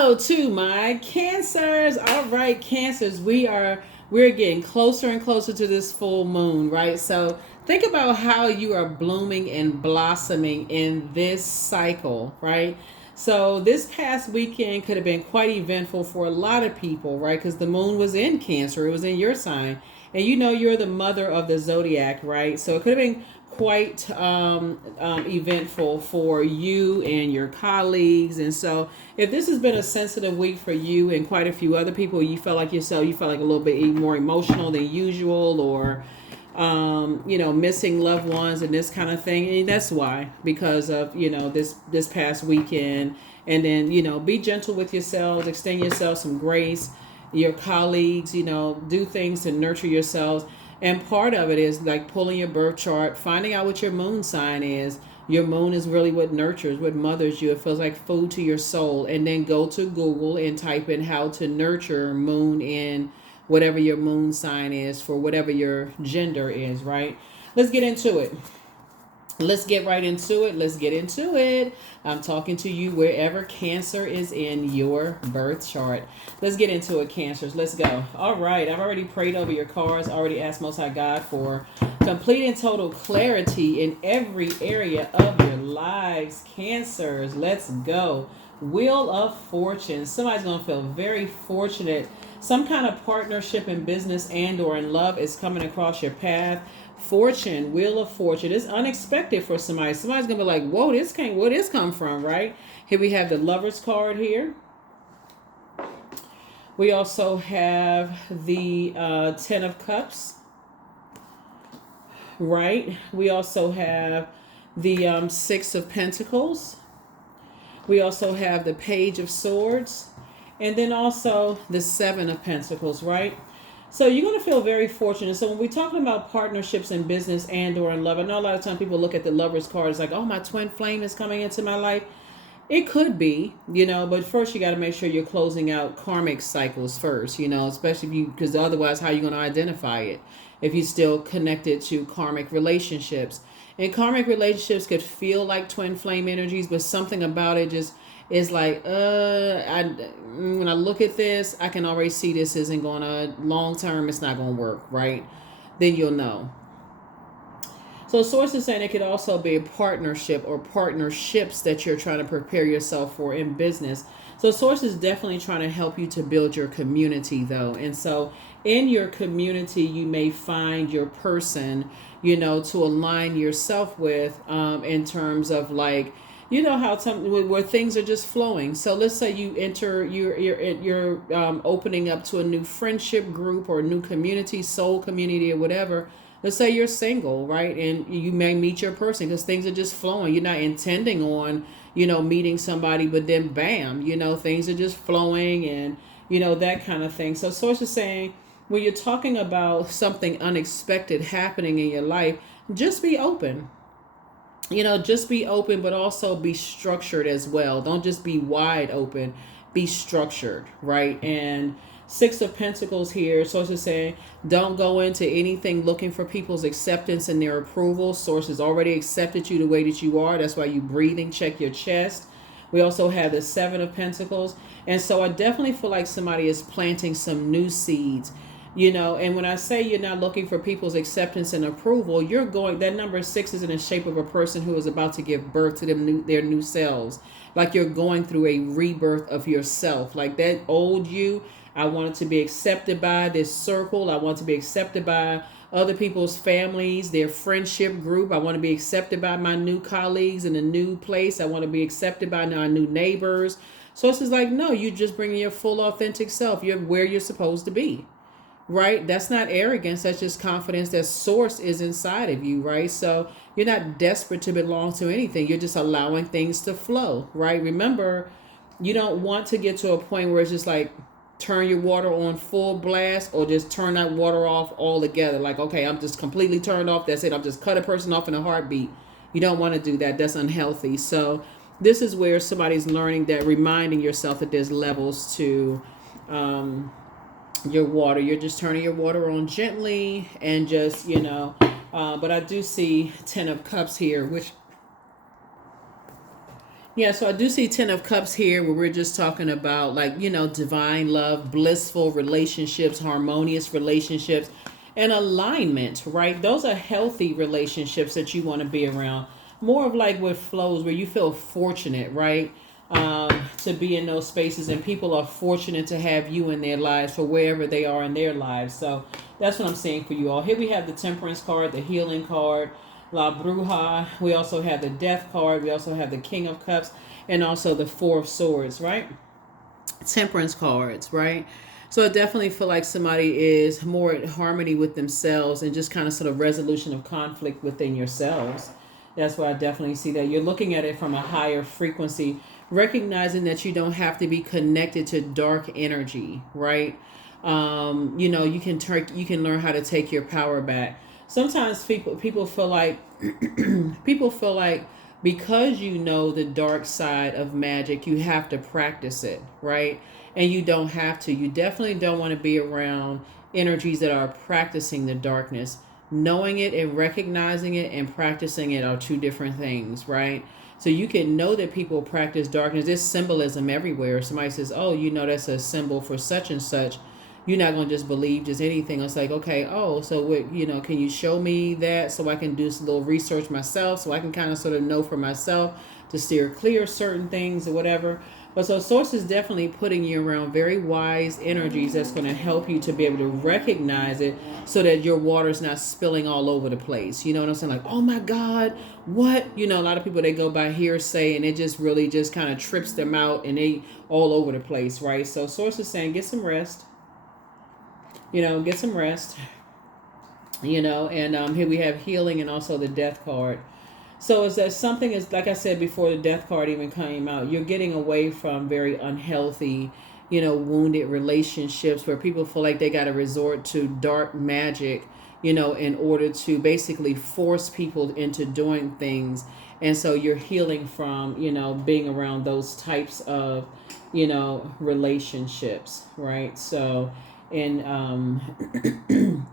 Hello to my cancers. All right, cancers, we're getting closer and closer to this full moon, right? So think about how you are blooming and blossoming in this cycle, right? So this past weekend could have been quite eventful for a lot of people, right? Because the moon was in Cancer, it was in your sign, and you know you're the mother of the zodiac, right? So it could have been quite eventful for you and your colleagues. And so if this has been a sensitive week for you and quite a few other people, you felt like yourself, you felt like a little bit more emotional than usual, or missing loved ones and this kind of thing. And that's why, because of, this past weekend. And then, be gentle with yourselves, extend yourself some grace, your colleagues, do things to nurture yourselves. And part of it is like pulling your birth chart, finding out what your moon sign is. Your moon is really what nurtures, what mothers you. It feels like food to your soul. And then go to Google and type in how to nurture moon in whatever your moon sign is for whatever your gender is, right? Let's get into it. Let's get right into it. Let's get into it. I'm talking to you wherever Cancer is in your birth chart. Let's get into it, Cancers. Let's go. All right. I've already prayed over your cards. Already asked Most High God for complete and total clarity in every area of your lives, Cancers. Let's go. Wheel of Fortune. Somebody's going to feel very fortunate. Some kind of partnership in business and or in love is coming across your path. Fortune, Wheel of Fortune. It's unexpected for somebody. Somebody's gonna be like, whoa, where this come from, right? Here we have the Lover's card here. We also have the Ten of Cups, right? We also have the Six of Pentacles. We also have the Page of Swords. And then also the Seven of Pentacles, right? So you're going to feel very fortunate. So when we're talking about partnerships in business and or in love, I know a lot of times people look at the Lover's card. It's like, oh, my twin flame is coming into my life. It could be, but first you got to make sure you're closing out karmic cycles first, especially because otherwise how are you going to identify it if you're still connected to karmic relationships? And karmic relationships could feel like twin flame energies, but something about it just is like, when I look at this, I can already see this isn't going to, long term, it's not going to work, right? Then you'll know. So source is saying it could also be a partnership or partnerships that you're trying to prepare yourself for in business. So source is definitely trying to help you to build your community, though. And so in your community, you may find your person, to align yourself with in terms of like, how where things are just flowing. So let's say you enter, you're opening up to a new friendship group or a new community, soul community or whatever. Let's say you're single, right? And you may meet your person because things are just flowing. You're not intending on, meeting somebody, but then bam, things are just flowing and, that kind of thing. So Source is saying when you're talking about something unexpected happening in your life, just be open. Just be open, but also be structured as well. Don't just be wide open, be structured, right? And Six of Pentacles here, Source is saying, don't go into anything looking for people's acceptance and their approval. Source has already accepted you the way that you are. That's why you breathing, check your chest. We also have the Seven of Pentacles. And so I definitely feel like somebody is planting some new seeds. And when I say you're not looking for people's acceptance and approval, that number 6 is in the shape of a person who is about to give birth to their new selves. Like you're going through a rebirth of yourself. Like that old you, I wanted to be accepted by this circle. I want to be accepted by other people's families, their friendship group. I want to be accepted by my new colleagues in a new place. I want to be accepted by my new neighbors. So it's just like, no, you're just bringing your full authentic self. You're where you're supposed to be. Right? That's not arrogance. That's just confidence that source is inside of you, right? So you're not desperate to belong to anything. You're just allowing things to flow, right? Remember, you don't want to get to a point where it's just like turn your water on full blast or just turn that water off altogether. Like, okay, I'm just completely turned off. That's it. I'll just cut a person off in a heartbeat. You don't want to do that. That's unhealthy. So this is where somebody's learning that, reminding yourself that there's levels to your water. You're just turning your water on gently and just, but I do see 10 of Cups here, which, Yeah, so I do see 10 of Cups here where we're just talking about, like, divine love, blissful relationships, harmonious relationships, and alignment, right? Those are healthy relationships that you want to be around. More of like what flows where you feel fortunate, right? To be in those spaces, and people are fortunate to have you in their lives for wherever they are in their lives. So that's what I'm saying for you all. Here we have the Temperance card, the Healing card, La Bruja. We also have the Death card. We also have the King of Cups, and also the Four of Swords, right? Temperance cards, right? So I definitely feel like somebody is more at harmony with themselves and just kind of sort of resolution of conflict within yourselves. That's why I definitely see that. You're looking at it from a higher frequency, recognizing that you don't have to be connected to dark energy, right? You can learn how to take your power back. Sometimes people feel like people feel like because you know the dark side of magic, you have to practice it, right? And you don't have to. You definitely don't want to be around energies that are practicing the darkness. Knowing it and recognizing it and practicing it are two different things, right? So you can know that people practice darkness. There's symbolism everywhere. Somebody says, oh, that's a symbol for such and such. You're not going to just believe just anything. It's like, okay, oh, so what, can you show me that so I can do some little research myself, so I can kind of sort of know for myself to steer clear certain things or whatever. But so source is definitely putting you around very wise energies that's going to help you to be able to recognize it so that your water's not spilling all over the place. You know what I'm saying? Like, oh my God, what? A lot of people, they go by hearsay and it just really just kind of trips them out and they all over the place, right? So source is saying, get some rest. Get some rest. And here we have healing and also the death card. So is that something is, like I said before the death card even came out, you're getting away from very unhealthy, wounded relationships where people feel like they got to resort to dark magic, in order to basically force people into doing things. And so you're healing from, being around those types of, relationships, right? So, and,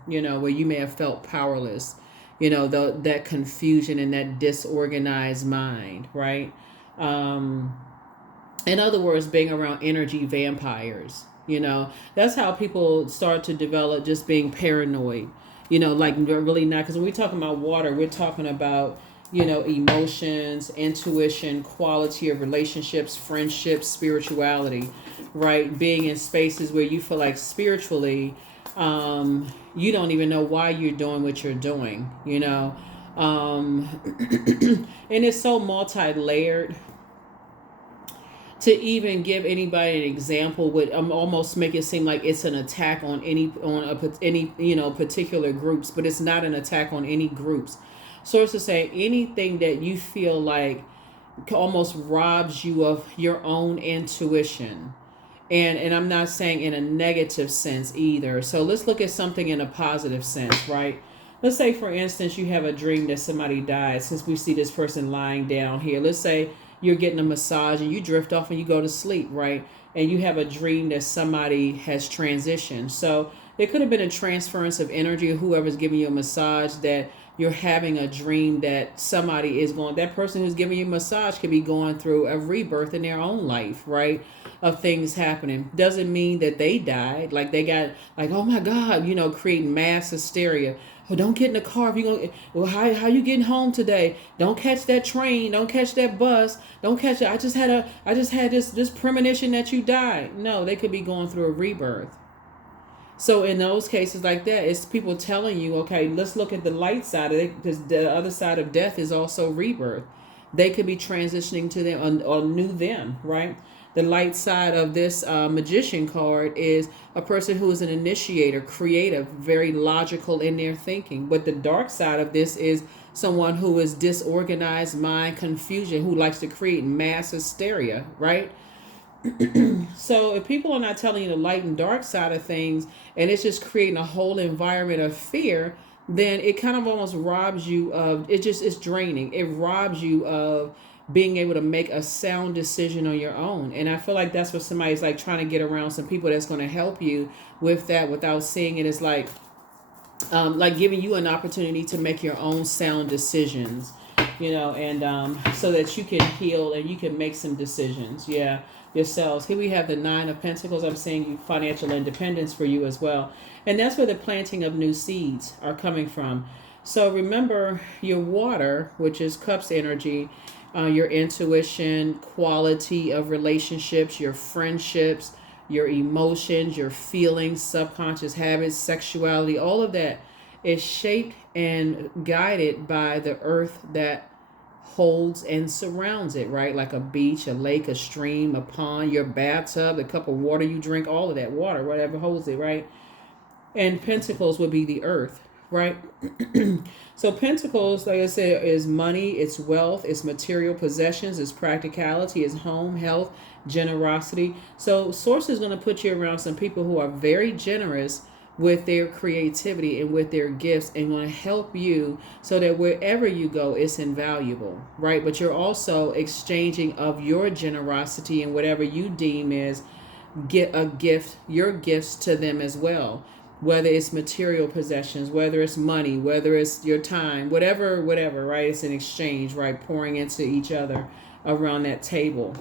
where you may have felt powerless, that confusion and that disorganized mind, right? In other words, being around energy vampires, that's how people start to develop just being paranoid, like really not, because when we're talking about water, we're talking about, emotions, intuition, quality of relationships, friendships, spirituality, right? Being in spaces where you feel like spiritually, you don't even know why you're doing what you're doing, and it's so multi-layered. To even give anybody an example would almost make it seem like it's an attack on any particular groups, but it's not an attack on any groups. Sources say anything that you feel like almost robs you of your own intuition. And I'm not saying in a negative sense either. So let's look at something in a positive sense, right? Let's say, for instance, you have a dream that somebody died. Since we see this person lying down here, let's say you're getting a massage and you drift off and you go to sleep, right? And you have a dream that somebody has transitioned. So it could have been a transference of energy, or whoever's giving you a massage, that you're having a dream that somebody is going, that person who's giving you a massage could be going through a rebirth in their own life, right? Of things happening. Doesn't mean that they died. Like they got like, oh my God, creating mass hysteria. Oh, don't get in the car if you going. Well, how you getting home today? Don't catch that train. Don't catch that bus. Don't catch it. I just had this premonition that you died. No, they could be going through a rebirth. So in those cases like that, it's people telling you, okay, let's look at the light side of it, because the other side of death is also rebirth. They could be transitioning to them or new them, right? The light side of this magician card is a person who is an initiator, creative, very logical in their thinking. But the dark side of this is someone who is disorganized mind, confusion, who likes to create mass hysteria, right? So if people are not telling you the light and dark side of things, and it's just creating a whole environment of fear, then it kind of almost robs you of, it's draining. It robs you of being able to make a sound decision on your own. And I feel like that's what somebody's like trying to get around some people that's going to help you with that without seeing it as like giving you an opportunity to make your own sound decisions. and so that you can heal and you can make some decisions. Yeah, yourselves. Here we have the Nine of Pentacles. I'm saying you financial independence for you as well. And that's where the planting of new seeds are coming from. So remember your water, which is cups energy, your intuition, quality of relationships, your friendships, your emotions, your feelings, subconscious habits, sexuality, all of that is shaped and guided by the earth that holds and surrounds it, right? Like a beach, a lake, a stream, a pond, your bathtub, the cup of water you drink, all of that water, whatever holds it, right? And pentacles would be the earth, right? So pentacles, like I said, is money, it's wealth, it's material possessions, it's practicality, it's home, health, generosity. So source is going to put you around some people who are very generous with their creativity and with their gifts, and going to help you so that wherever you go, it's invaluable, right? But you're also exchanging of your generosity and whatever you deem is get a gift, your gifts to them as well, whether it's material possessions, whether it's money, whether it's your time, whatever, right? It's an exchange, right? Pouring into each other around that table.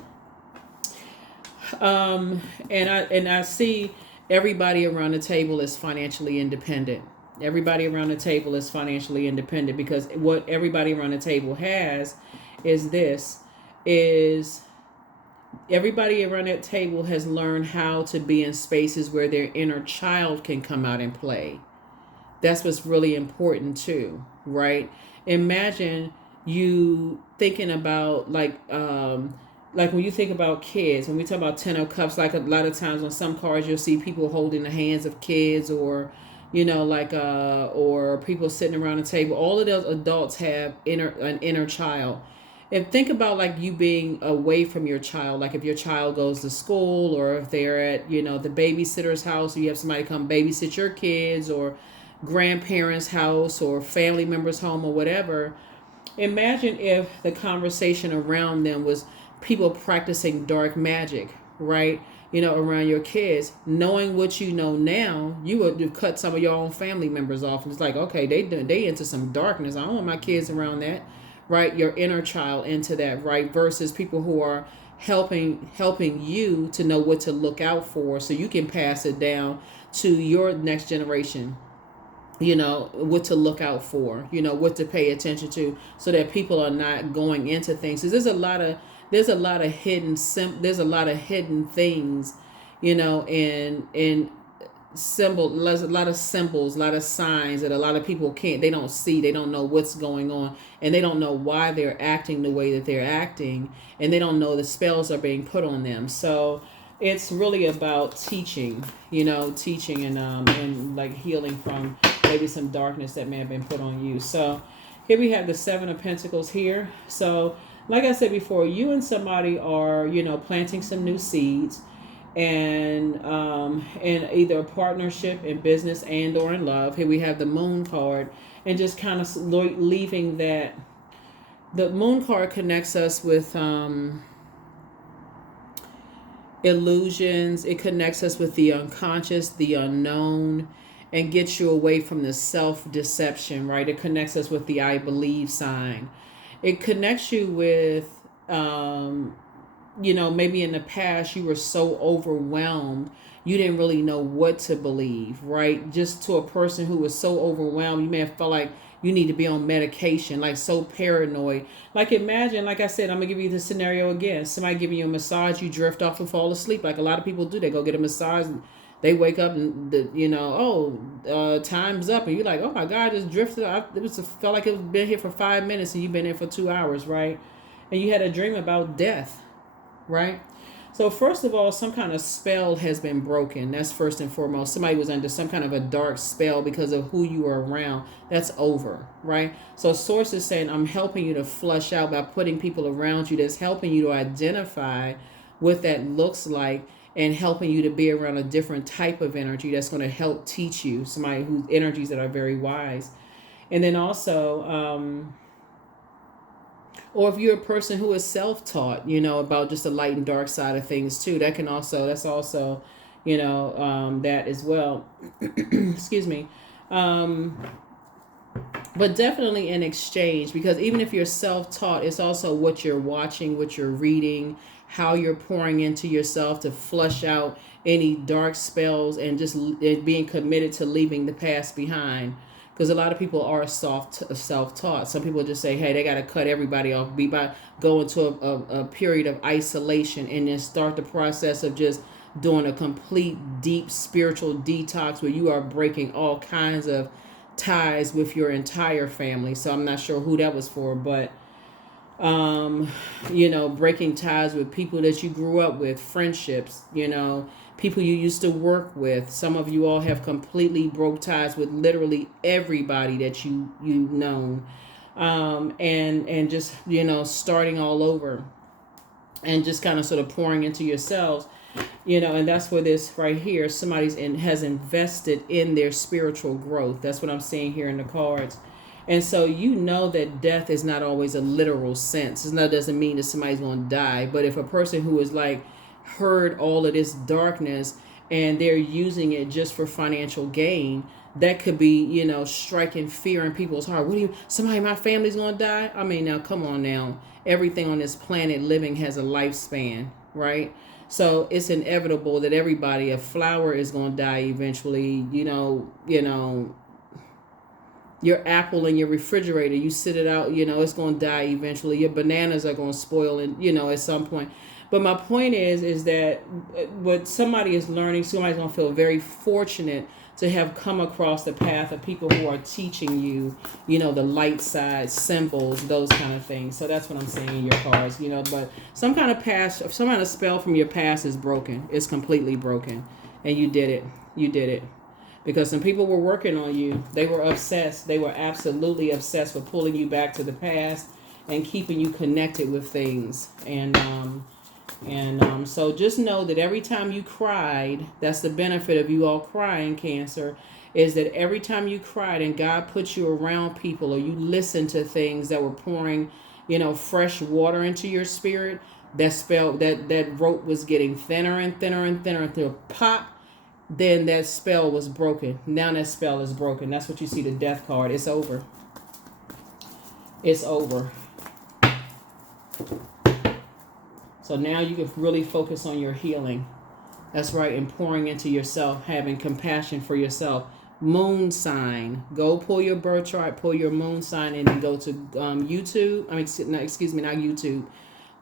And I see everybody around the table is financially independent. Everybody around the table is financially independent, because what everybody around the table has is everybody around that table has learned how to be in spaces where their inner child can come out and play. That's what's really important too, right? Imagine you thinking about like when you think about kids, when we talk about 10 of cups, like a lot of times on some cards you'll see people holding the hands of kids, or or people sitting around the table. All of those adults have an inner child. And think about like you being away from your child, like if your child goes to school, or if they're at the babysitter's house, or you have somebody come babysit your kids, or grandparents' house, or family members' home, or whatever. Imagine if the conversation around them was people practicing dark magic, right? Around your kids. Knowing what you know now, you would have cut some of your own family members off. And it's like, okay, they into some darkness. I don't want my kids around that, right? Your inner child into that, right? Versus people who are helping you to know what to look out for, so you can pass it down to your next generation. What to look out for, what to pay attention to, so that people are not going into things. Because there's a lot of hidden things, in there's a lot of symbols, a lot of signs that a lot of people they don't see, they don't know what's going on, and they don't know why they're acting the way that they're acting, and they don't know the spells are being put on them. So it's really about teaching and like healing from maybe some darkness that may have been put on you. So here we have the Seven of Pentacles here. So like I said before, you and somebody are, planting some new seeds, and in either a partnership, in business, and or in love. Here we have the Moon card, and just kind of leaving that. The Moon card connects us with illusions. It connects us with the unconscious, the unknown, and gets you away from the self-deception, right? It connects us with the I believe sign. It connects you with, maybe in the past you were so overwhelmed, you didn't really know what to believe, right? Just to a person who was so overwhelmed, you may have felt like you need to be on medication, like so paranoid. Like imagine, like I said, I'm gonna give you the scenario again. Somebody giving you a massage, you drift off and fall asleep, like a lot of people do. They go get a massage, they wake up and time's up, and you're like, oh my God, I just drifted. Felt like it was been here for 5 minutes, and you've been here for 2 hours, right? And you had a dream about death, right? So first of all, some kind of spell has been broken. That's first and foremost. Somebody was under some kind of a dark spell because of who you were around. That's over, right? So Source is saying, I'm helping you to flush out by putting people around you that's helping you to identify what that looks like, and helping you to be around a different type of energy that's going to help teach you, somebody whose energies that are very wise. And then also, or if you're a person who is self-taught, about just the light and dark side of things too, that's also, that as well. Excuse me. but definitely in exchange, because even if you're self-taught, it's also what you're watching, what you're reading, how you're pouring into yourself to flush out any dark spells, and just being committed to leaving the past behind. Because a lot of people are self-taught. Some people just say, hey, they got to cut everybody off, go into a period of isolation, and then start the process of just doing a complete deep spiritual detox where you are breaking all kinds of ties with your entire family. So I'm not sure who that was for, but breaking ties with people that you grew up with, friendships, people you used to work with. Some of you all have completely broke ties with literally everybody that you've known, and just starting all over, and just kind of sort of pouring into yourselves. And that's where this right here, has invested in their spiritual growth. That's what I'm seeing here in the cards. And so that death is not always a literal sense. That doesn't mean that somebody's going to die. But if a person who is like heard all of this darkness and they're using it just for financial gain, that could be, striking fear in people's heart. Somebody in my family's going to die? I mean, now, come on now. Everything on this planet living has a lifespan, right? So it's inevitable that a flower is going to die eventually. Your apple in your refrigerator, you sit it out, it's going to die eventually. Your bananas are going to spoil, and at some point. But my point is that what somebody is learning, somebody's going to feel very fortunate to have come across the path of people who are teaching you, the light side, symbols, those kind of things. So that's what I'm saying in your cards, but some kind of spell from your past is broken. It's completely broken. And you did it. You did it. Because some people were working on you. They were obsessed. They were absolutely obsessed with pulling you back to the past and keeping you connected with things. So just know that every time you cried, that's the benefit of you all crying, Cancer, is that every time you cried and God put you around people, or you listened to things that were pouring, fresh water into your spirit, that rope was getting thinner and thinner and thinner until pop, then that spell was broken. Now that spell is broken. That's what you see, the death card. It's over. It's over. So now you can really focus on your healing. That's right, and pouring into yourself, having compassion for yourself. Moon sign. Go pull your birth chart, pull your moon sign, and then go to YouTube. Not YouTube.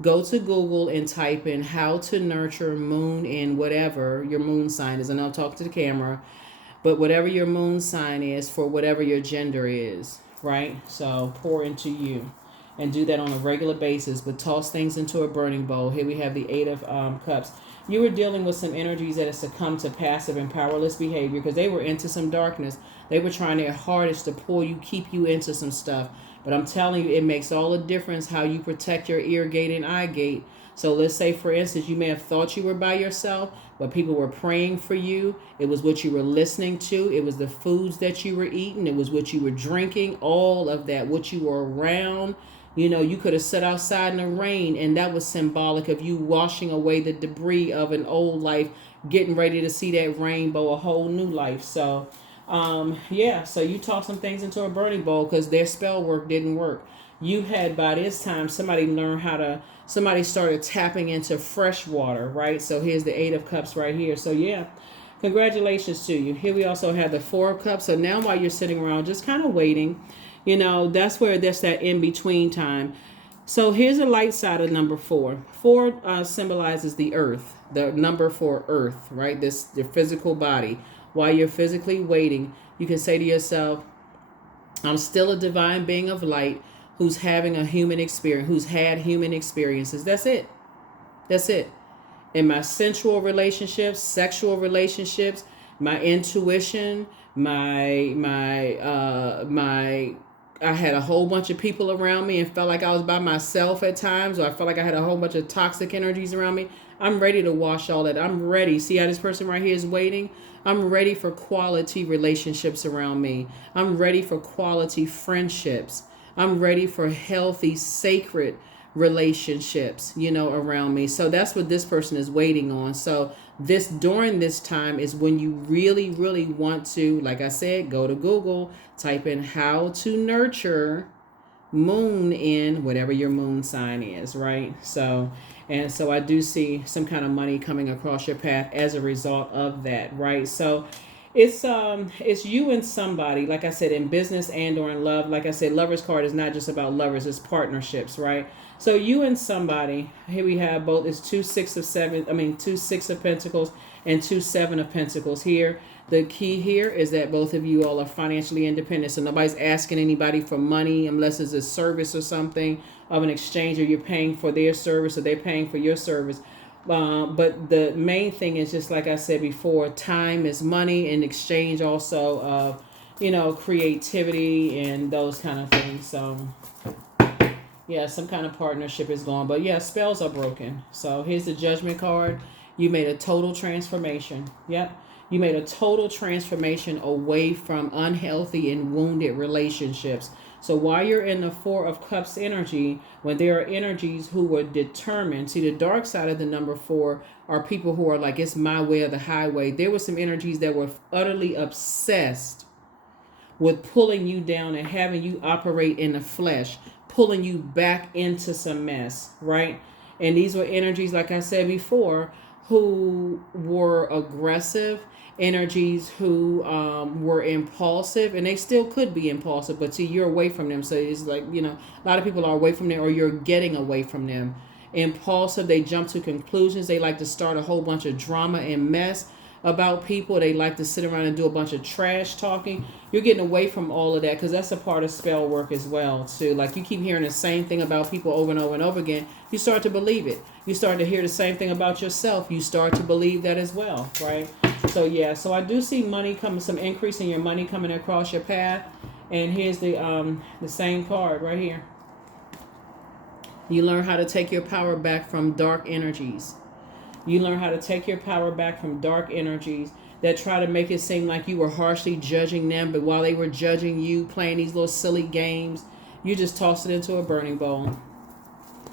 Go to Google and type in how to nurture moon in whatever your moon sign is. And I'll talk to the camera. But whatever your moon sign is for whatever your gender is, right? So pour into you. And do that on a regular basis, but toss things into a burning bowl. Here we have the 8 of Cups. You were dealing with some energies that have succumbed to passive and powerless behavior because they were into some darkness. They were trying their hardest to pull you, keep you into some stuff. But I'm telling you, it makes all the difference how you protect your ear gate and eye gate. So let's say, for instance, you may have thought you were by yourself, but people were praying for you. It was what you were listening to. It was the foods that you were eating. It was what you were drinking. All of that, what you were around. You could have sat outside in the rain, and that was symbolic of you washing away the debris of an old life, getting ready to see that rainbow, a whole new life. So, so you tossed some things into a burning bowl because their spell work didn't work. You had, by this time, somebody started tapping into fresh water, right? So here's the 8 of Cups right here. So, yeah, congratulations to you. Here we also have the 4 of Cups. So now while you're sitting around just kind of waiting, that's where there's that in-between time. So here's the light side of number 4. 4 symbolizes the earth, the number for earth, right? The physical body. While you're physically waiting, you can say to yourself, I'm still a divine being of light who's having a human experience, who's had human experiences. That's it. That's it. In my sensual relationships, sexual relationships, my intuition, I had a whole bunch of people around me and felt like I was by myself at times, or I felt like I had a whole bunch of toxic energies around me. I'm ready to wash all that. I'm ready. See how this person right here is waiting? I'm ready for quality relationships around me. I'm ready for quality friendships. I'm ready for healthy, sacred relationships, around me. So that's what this person is waiting on. So during this time is when you really, really want to, like I said, go to Google, type in how to nurture moon in whatever your moon sign is, right? So I do see some kind of money coming across your path as a result of that, right? So it's you and somebody, like I said, in business and or in love. Like I said, lover's card is not just about lovers, it's partnerships, right? So you and somebody, here we have both, it's two six of pentacles and 2 7 of pentacles here. The key here is that both of you all are financially independent. So nobody's asking anybody for money unless it's a service or something of an exchange, or you're paying for their service or they're paying for your service. But the main thing is, just like I said before, time is money, in exchange also of, creativity and those kind of things. So yeah, some kind of partnership is going. But yeah, spells are broken. So here's the Judgment card. You made a total transformation. Yep. You made a total transformation away from unhealthy and wounded relationships. So while you're in the 4 of Cups energy, when there are energies who were determined, see, the dark side of the number 4 are people who are like, it's my way or the highway. There were some energies that were utterly obsessed with pulling you down and having you operate in the flesh, pulling you back into some mess, right? And these were energies, like I said before, who were aggressive, energies who were impulsive, and they still could be impulsive, but see, you're away from them. So it's like, a lot of people are away from them, or you're getting away from them. Impulsive, they jump to conclusions. They like to start a whole bunch of drama and mess about people. They like to sit around and do a bunch of trash talking. You're getting away from all of that, because that's a part of spell work as well too. Like, you keep hearing the same thing about people over and over and over again, you start to believe it. You start to hear the same thing about yourself, you start to believe that as well, right? So yeah, so I do see money coming, some increase in your money coming across your path. And here's the same card right here. You learn how to take your power back from dark energies. You learn how to take your power back from dark energies that try to make it seem like you were harshly judging them, but while they were judging you, playing these little silly games, you just toss it into a burning bowl.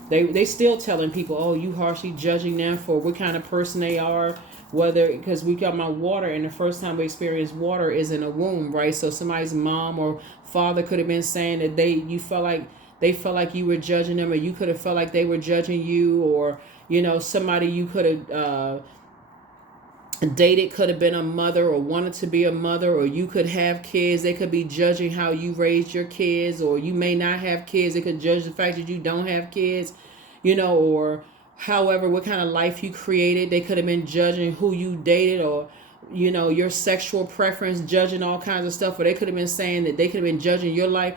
They still telling people, oh, you harshly judging them for what kind of person they are, whether, because we got my water, and the first time we experience water is in a womb, right? So somebody's mom or father could have been saying that they felt like you were judging them, or you could have felt like they were judging you, or somebody you could have dated could have been a mother or wanted to be a mother, or you could have kids. They could be judging how you raised your kids, or you may not have kids. They could judge the fact that you don't have kids, or however, what kind of life you created. They could have been judging who you dated, or your sexual preference, judging all kinds of stuff. Or they could have been saying that they could have been judging your life.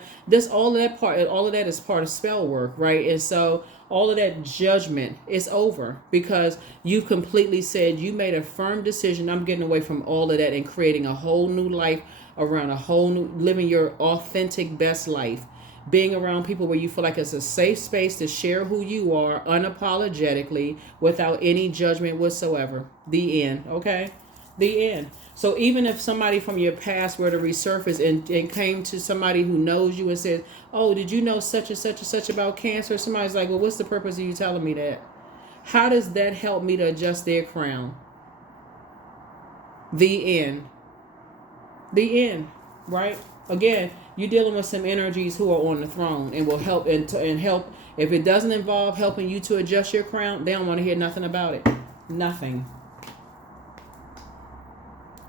All of that is part of spell work, right? And so all of that judgment is over, because you've completely said, you made a firm decision, I'm getting away from all of that and creating a whole new life around living your authentic best life. Being around people where you feel like it's a safe space to share who you are unapologetically without any judgment whatsoever. The end, okay? The end. So even if somebody from your past were to resurface and came to somebody who knows you and said, oh, did you know such and such and such about cancer? Somebody's like, well, what's the purpose of you telling me that? How does that help me to adjust their crown? The end. The end, right? Again, you're dealing with some energies who are on the throne and will help and help. If it doesn't involve helping you to adjust your crown, they don't want to hear nothing about it. Nothing.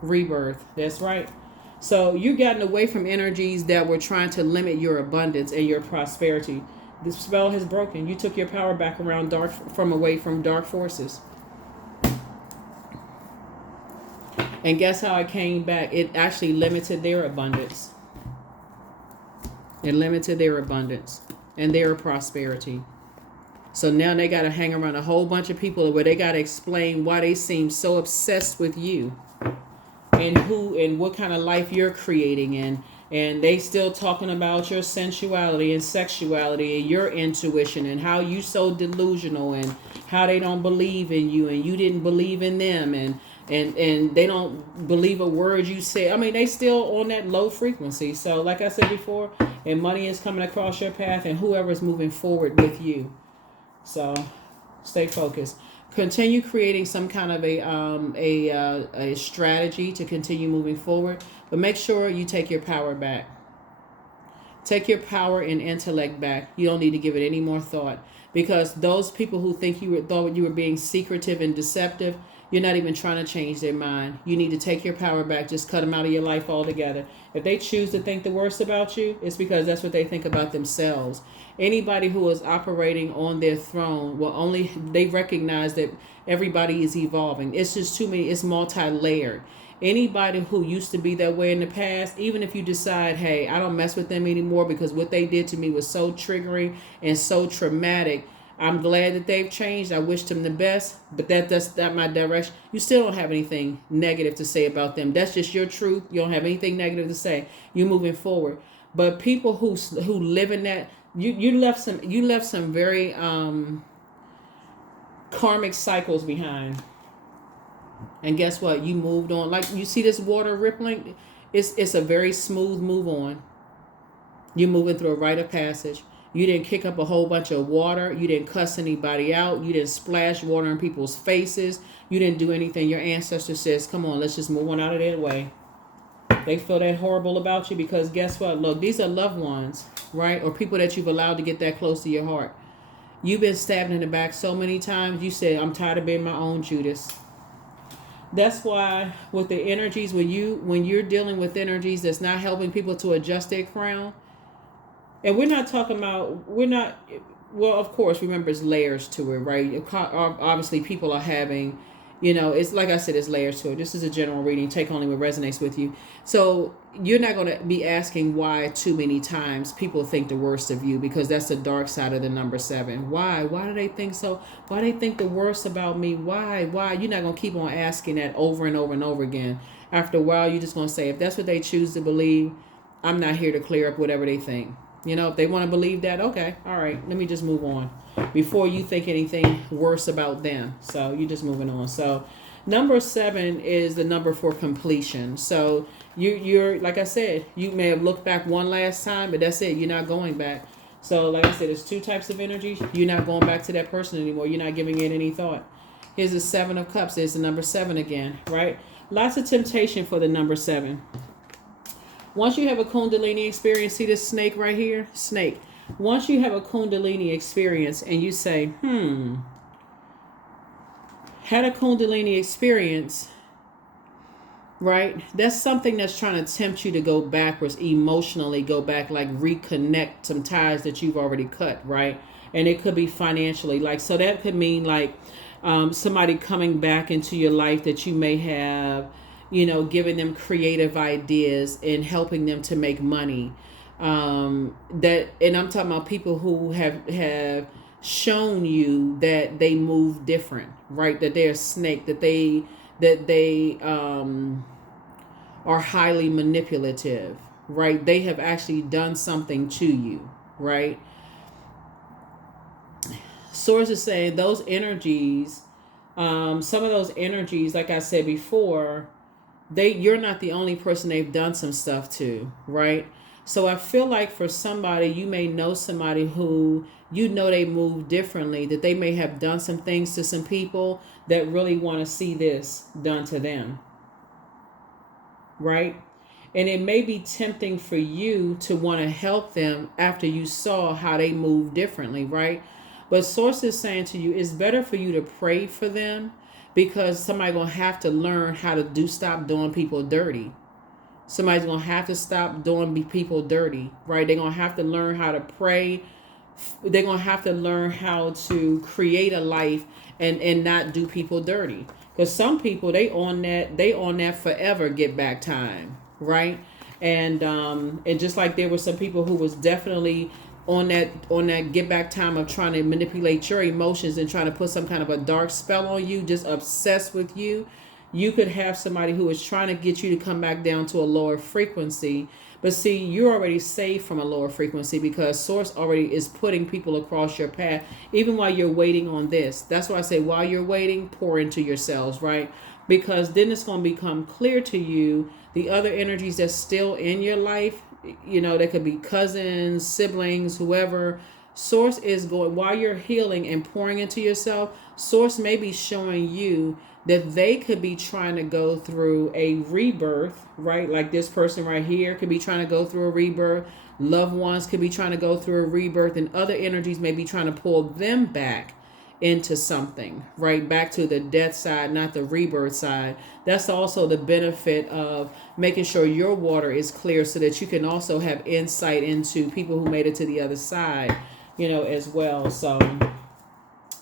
Rebirth. That's right. So you've gotten away from energies that were trying to limit your abundance and your prosperity. The spell has broken. You took your power back away from dark forces. And guess how it came back? It actually limited their abundance. It limited their abundance and their prosperity. So now they got to hang around a whole bunch of people where they got to explain why they seem so obsessed with you, and who and what kind of life you're creating, and they still talking about your sensuality and sexuality and your intuition and how you so delusional, and how they don't believe in you and you didn't believe in them, and they don't believe a word you say. I mean, they still on that low frequency. So like I said before, and money is coming across your path, and whoever's moving forward with you. So stay focused. Continue creating some kind of a strategy to continue moving forward, but make sure you take your power back. Take your power and intellect back. You don't need to give it any more thought, because those people who think thought you were being secretive and deceptive, you're not even trying to change their mind. You need to take your power back. Just cut them out of your life altogether. If they choose to think the worst about you, it's because that's what they think about themselves. Anybody who is operating on their throne will only, they recognize that everybody is evolving. It's just too many. It's multi-layered. Anybody who used to be that way in the past, even if you decide, hey, I don't mess with them anymore because what they did to me was so triggering and so traumatic, I'm glad that they've changed. I wish them the best, but that's not my direction. You still don't have anything negative to say about them. That's just your truth. You don't have anything negative to say. You're moving forward. But people who live in that, you left some very karmic cycles behind. And guess what? You moved on. Like, you see this water rippling? It's a very smooth move on. You're moving through a rite of passage. You didn't kick up a whole bunch of water. You didn't cuss anybody out. You didn't splash water in people's faces. You didn't do anything. Your ancestor says, come on, let's just move on out of their way. They feel that horrible about you because guess what? Look, these are loved ones, right? Or people that you've allowed to get that close to your heart. You've been stabbed in the back so many times. You said, I'm tired of being my own Judas. That's why with the energies, when you're dealing with energies that's not helping people to adjust their crown, and we're not, well, of course, remember, it's layers to it, right? Obviously, people are having, it's like I said, it's layers to it. This is a general reading. Take only what resonates with you. So you're not going to be asking why too many times people think the worst of you, because that's the dark side of the number 7. Why? Why do they think so? Why do they think the worst about me? Why? You're not going to keep on asking that over and over and over again. After a while, you're just going to say, if that's what they choose to believe, I'm not here to clear up whatever they think. If they want to believe that, okay, all right, let me just move on before you think anything worse about them. So you're just moving on. So number 7 is the number for completion. So you're like I said, you may have looked back one last time, but that's it. You're not going back. So like I said, there's 2 types of energies. You're not going back to that person anymore. You're not giving it any thought. Here's the 7 of Cups. There's the number 7 again, right? Lots of temptation for the number 7. Once you have a Kundalini experience, see this snake right here? Snake. Once you have a Kundalini experience and you say, had a Kundalini experience, right? That's something that's trying to tempt you to go backwards, emotionally go back, like reconnect some ties that you've already cut, right? And it could be financially. So that could mean somebody coming back into your life that you may have, giving them creative ideas and helping them to make money. And I'm talking about people who have shown you that they move different, right? That they're a snake, that they are highly manipulative, right? They have actually done something to you, right? Sources say those energies, some of those energies, like I said before, you're not the only person they've done some stuff to, right? So I feel like for somebody, you may know somebody who they move differently, that they may have done some things to some people that really want to see this done to them, right? And it may be tempting for you to want to help them after you saw how they move differently, right? But source is saying to you, it's better for you to pray for them, because somebody's going to have to learn how to stop doing people dirty. Somebody's going to have to stop doing people dirty, right? They're going to have to learn how to pray. They're going to have to learn how to create a life and not do people dirty. Because some people, they on that forever get back time, right? And just like there were some people who was definitely on that get back time of trying to manipulate your emotions and trying to put some kind of a dark spell on you, just obsessed with you. You could have somebody who is trying to get you to come back down to a lower frequency. But see, you're already saved from a lower frequency because Source already is putting people across your path, even while you're waiting on this. That's why I say while you're waiting, pour into yourselves, right? Because then it's going to become clear to you the other energies that's still in your life. That could be cousins, siblings, whoever, Source is going, while you're healing and pouring into yourself, Source may be showing you that they could be trying to go through a rebirth, right? Like this person right here could be trying to go through a rebirth. Loved ones could be trying to go through a rebirth, and other energies may be trying to pull them back into something, right? Back to the death side, not the rebirth side. That's also the benefit of making sure your water is clear so that you can also have insight into people who made it to the other side, as well. So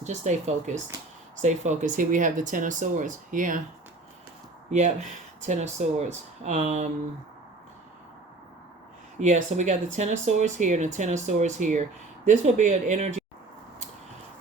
just stay focused. Stay focused. Here we have the Ten of Swords. Yeah. Yep. Ten of Swords. Yeah, so we got the Ten of Swords here and the Ten of Swords here. This will be an energy.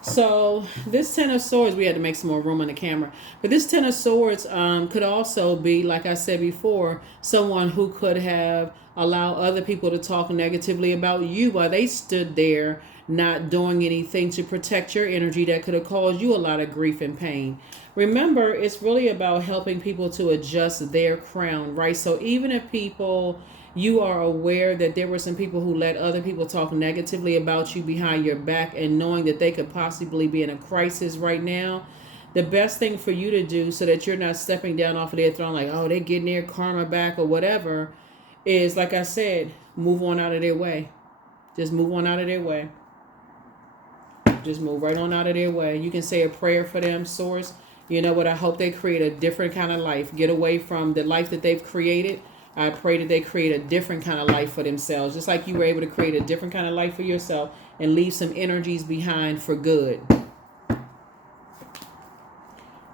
So this Ten of Swords, we had to make some more room on the camera. But this Ten of Swords could also be, like I said before, someone who could have allowed other people to talk negatively about you while they stood there not doing anything to protect your energy that could have caused you a lot of grief and pain. Remember, it's really about helping people to adjust their crown, right? So even if you are aware that there were some people who let other people talk negatively about you behind your back, and knowing that they could possibly be in a crisis right now, the best thing for you to do so that you're not stepping down off of their throne like, oh, they're getting their karma back or whatever, is, like I said, move on out of their way. Just move on out of their way. Just move right on out of their way. You can say a prayer for them, Source. You know what? I hope they create a different kind of life. Get away from the life that they've created. I pray that they create a different kind of life for themselves. Just like you were able to create a different kind of life for yourself and leave some energies behind for good.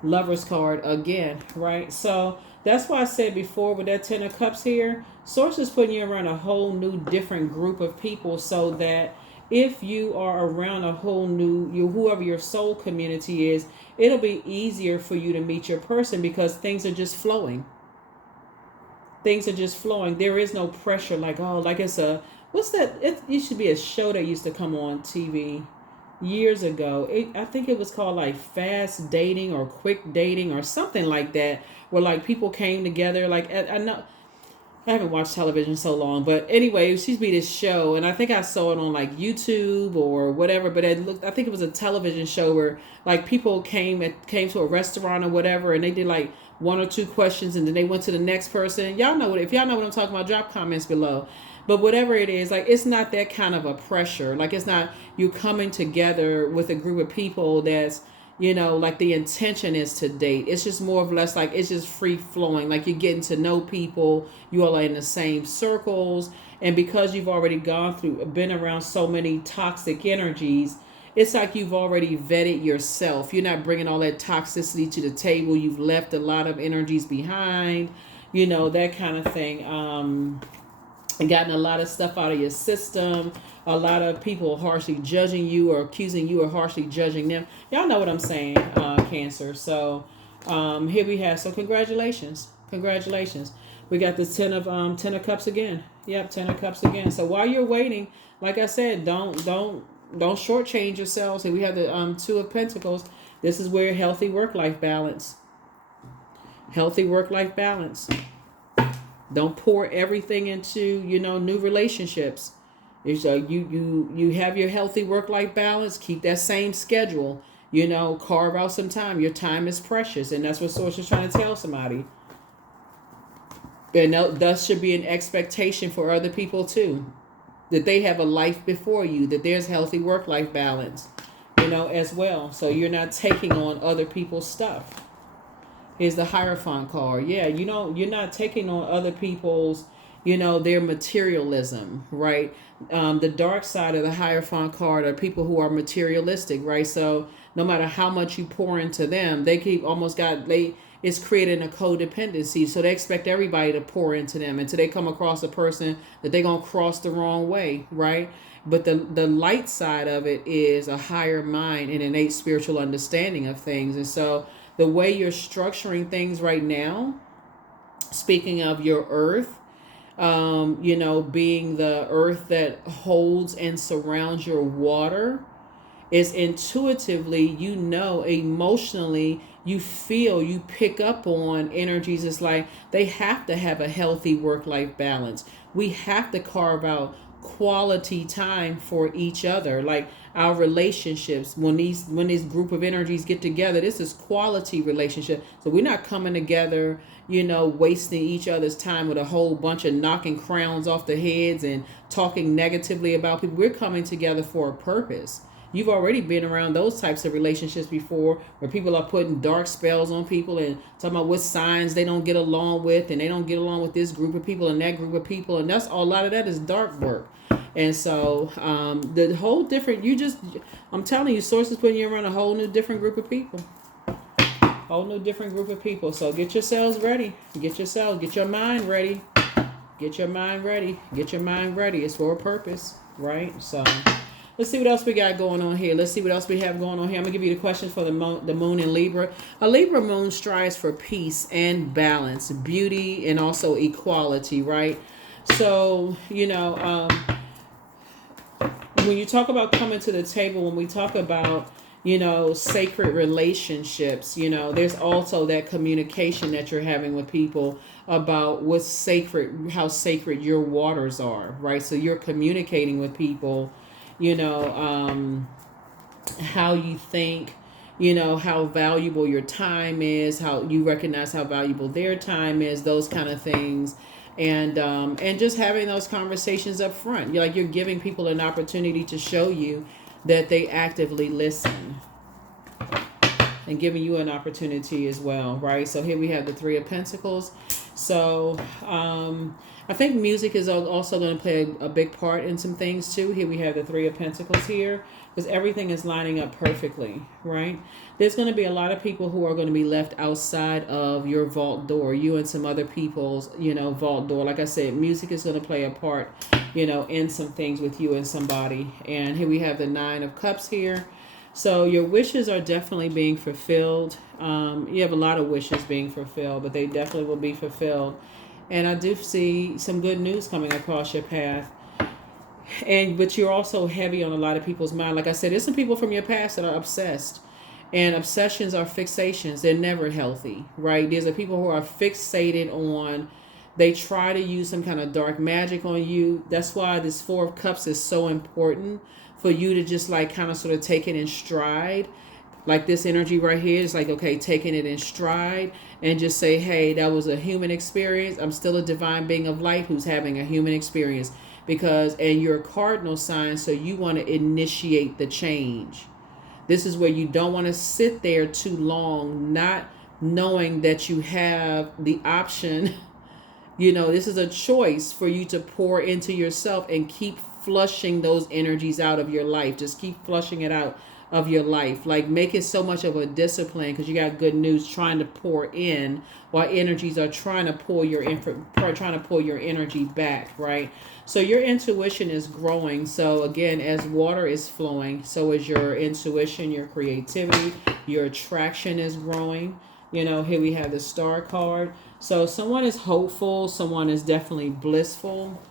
Lover's card again, right? So that's why I said before with that Ten of Cups here, Source is putting you around a whole new different group of people so that if you are around a whole new, whoever your soul community is, it'll be easier for you to meet your person because things are just flowing. Things are just flowing. There is no pressure like, oh, like it's a, what's that? It used to be a show that used to come on TV years ago. I think it was called like Fast Dating or Quick Dating or something like that, where like people came together. Like, I know, I haven't watched television so long, but anyway, it used to be this show, and I think I saw it on like YouTube or whatever. But I think it was a television show where like people came to a restaurant or whatever, and they did like one or two questions, and then they went to the next person. Y'all know what? If y'all know what I'm talking about, drop comments below. But whatever it is, like it's not that kind of a pressure. Like it's not you coming together with a group of people that's, like the intention is to date. It's just more or less like it's just free flowing. Like you're getting to know people. You all are in the same circles. And because you've already been around so many toxic energies, it's like you've already vetted yourself. You're not bringing all that toxicity to the table. You've left a lot of energies behind, that kind of thing. And gotten a lot of stuff out of your system. A lot of people harshly judging you or accusing you or harshly judging them. Y'all know what I'm saying, Cancer. So here we have. So congratulations. We got the Ten of Cups again. Yep, Ten of Cups again. So while you're waiting, like I said, don't shortchange yourselves. And we have the Two of Pentacles. This is where healthy work-life balance. Healthy work-life balance. Don't pour everything into, new relationships. You have your healthy work-life balance. Keep that same schedule. Carve out some time. Your time is precious. And that's what Source is trying to tell somebody. And thus should be an expectation for other people too. That they have a life before you. That there's healthy work-life balance, as well. So you're not taking on other people's stuff. Here's the Hierophant card. Yeah, you're not taking on other people's, their materialism, right? The dark side of the Hierophant card are people who are materialistic, right? So no matter how much you pour into them, they keep it's creating a codependency. So they expect everybody to pour into them until they come across a person that they're going to cross the wrong way, right? But the light side of it is a higher mind and innate spiritual understanding of things. And so the way you're structuring things right now, speaking of your earth, being the earth that holds and surrounds your water, is intuitively, emotionally, you feel, you pick up on energies. It's like they have to have a healthy work-life balance. We have to carve out quality time for each other. Like our relationships, when these group of energies get together, this is quality relationship. So we're not coming together, wasting each other's time with a whole bunch of knocking crowns off the heads and talking negatively about people. We're coming together for a purpose. You've already been around those types of relationships before, where people are putting dark spells on people and talking about what signs they don't get along with, and they don't get along with this group of people and that group of people, and that's a lot of that is dark work. And so the whole different, I'm telling you, sources putting you around a whole new different group of people. Whole new different group of people. So get yourselves ready. Get your mind ready. Get your mind ready. Get your mind ready. It's for a purpose, right? So let's see what else we got going on here. Let's see what else we have going on here. I'm going to give you the question for the moon in Libra. A Libra moon strives for peace and balance, beauty, and also equality, right? So, when you talk about coming to the table, when we talk about, sacred relationships, there's also that communication that you're having with people about what's sacred, how sacred your waters are, right? So you're communicating with people, how you think, how valuable your time is, how you recognize how valuable their time is, those kind of things. And just having those conversations up front. You're giving people an opportunity to show you that they actively listen, and giving you an opportunity as well, right? So here we have the Three of Pentacles. So I think music is also going to play a big part in some things too. Here we have the Three of Pentacles here, because everything is lining up perfectly, right? There's going to be a lot of people who are going to be left outside of your vault door, you and some other people's, vault door. Like I said, music is going to play a part, in some things with you and somebody. And here we have the Nine of Cups here. So your wishes are definitely being fulfilled. You have a lot of wishes being fulfilled, but they definitely will be fulfilled. And I do see some good news coming across your path. But you're also heavy on a lot of people's mind. Like I said, there's some people from your past that are obsessed. And obsessions are fixations. They're never healthy, right? There's a people who are fixated on, they try to use some kind of dark magic on you. That's why this Four of Cups is so important, for you to just kind of sort of take it in stride. Like this energy right here is okay, taking it in stride and just say, hey, that was a human experience. I'm still a divine being of light who's having a human experience. And you're a cardinal sign, so you want to initiate the change. This is where you don't want to sit there too long, not knowing that you have the option. This is a choice for you to pour into yourself and keep flushing those energies out of your life. Just keep flushing it out of your life. Make it so much of a discipline, because you got good news trying to pour in, while energies are trying to pull your energy back, right? So your intuition is growing. So again, as water is flowing, so is your intuition, your creativity, your attraction is growing. Here we have the Star card. So someone is hopeful, someone is definitely blissful.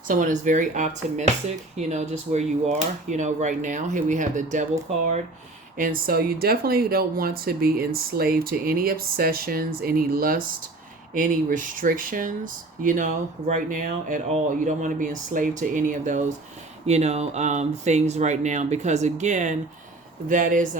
Someone is very optimistic, just where you are, right now. Here we have the Devil card. And so you definitely don't want to be enslaved to any obsessions, any lust, any restrictions, right now at all. You don't want to be enslaved to any of those, things right now. Because again, that is,